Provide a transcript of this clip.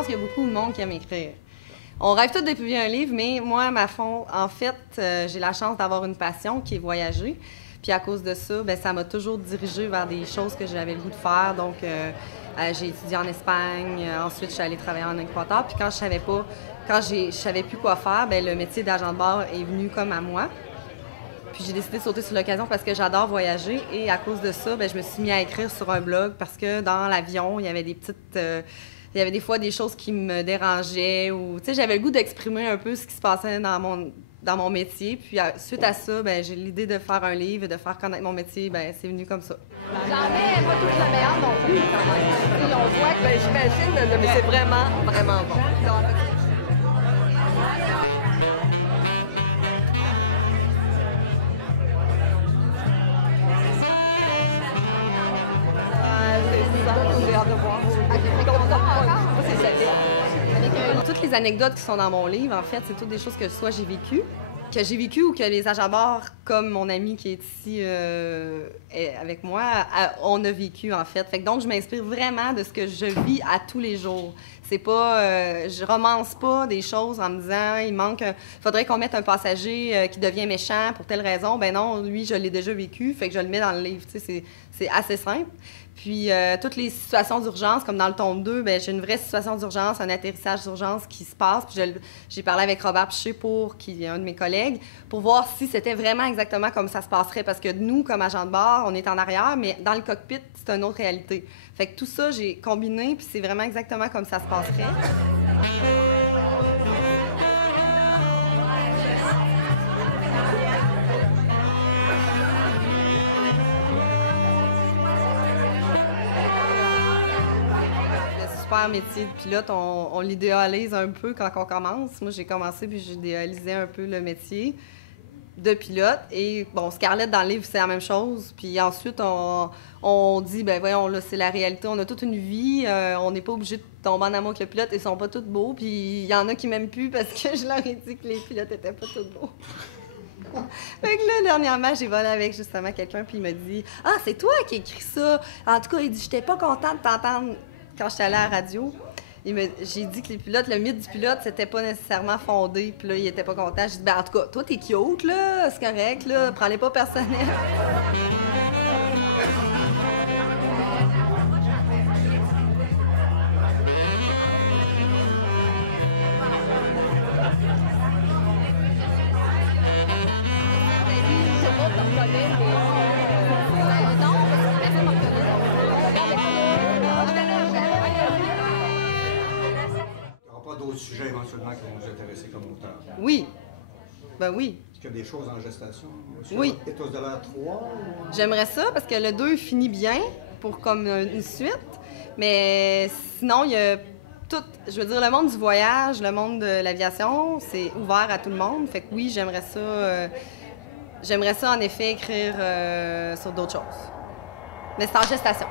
pense qu'il y a beaucoup de monde qui aime écrire. On rêve tous de publier un livre, mais moi, en fait, j'ai la chance d'avoir une passion qui est voyager. Puis à cause de ça, bien, ça m'a toujours dirigée vers des choses que j'avais le goût de faire. Donc, j'ai étudié en Espagne. Ensuite, je suis allée travailler en Équateur. Puis quand je savais plus quoi faire, bien, le métier d'agent de bar est venu comme à moi. Puis j'ai décidé de sauter sur l'occasion parce que j'adore voyager. Et à cause de ça, bien, je me suis mis à écrire sur un blog parce que dans l'avion, il y avait des petites... il y avait des fois des choses qui me dérangeaient ou, tu sais, j'avais le goût d'exprimer un peu ce qui se passait dans mon métier. Puis suite à ça, ben j'ai l'idée de faire un livre et de faire connaître mon métier. Ben c'est venu comme ça. J'en mets pas toute la meilleure non plus, quand même. On voit que, ben, j'imagine, mais c'est vraiment, vraiment bon. Toutes les anecdotes qui sont dans mon livre, en fait, c'est toutes des choses que soit j'ai vécues ou que les agents de bar, comme mon ami qui est ici avec moi, on a vécu, en fait. Donc, je m'inspire vraiment de ce que je vis à tous les jours. C'est pas... je romance pas des choses en me disant, faudrait qu'on mette un passager qui devient méchant pour telle raison. Ben non, lui, je l'ai déjà vécu, fait que je le mets dans le livre. Tu sais, c'est assez simple. Puis, toutes les situations d'urgence, comme dans le tome 2, bien, j'ai une vraie situation d'urgence, un atterrissage d'urgence qui se passe. Puis, j'ai parlé avec Robert Piché, qui est un de mes collègues, pour voir si c'était vraiment exactement comme ça se passerait. Parce que nous, comme agents de bord, on est en arrière, mais dans le cockpit, c'est une autre réalité. Fait que tout ça, j'ai combiné, puis c'est vraiment exactement comme ça se passerait. Métier de pilote, on l'idéalise un peu quand on commence. Moi, j'ai commencé puis j'idéalisais un peu le métier de pilote. Et bon, Scarlett, dans le livre, c'est la même chose. Puis ensuite, on dit, ben voyons, là, c'est la réalité. On a toute une vie. On n'est pas obligé de tomber en amour avec le pilote. Ils sont pas tous beaux. Puis il y en a qui m'aiment plus parce que je leur ai dit que les pilotes étaient pas tous beaux. Fait que là, dernièrement, j'ai volé avec justement quelqu'un, puis il m'a dit « Ah, c'est toi qui as écrit ça! » En tout cas, il dit « J'étais pas contente de t'entendre quand j'étais allée à la radio. » J'ai dit que les pilotes, le mythe du pilote, c'était pas nécessairement fondé, puis là, il était pas content. J'ai dit « Ben, en tout cas, toi, t'es cute, là, c'est correct, là, prends-les pas personnels. » D'autres sujets éventuellement qui vont nous intéresser comme auteur. Oui. Ben oui. Est-ce qu'il y a des choses en gestation? Oui. Ethos de l'air 3? J'aimerais ça parce que le 2 finit bien pour comme une suite. Mais sinon, il y a tout. Je veux dire, le monde du voyage, le monde de l'aviation, c'est ouvert à tout le monde. Fait que oui, j'aimerais ça en effet écrire sur d'autres choses. Mais c'est en gestation.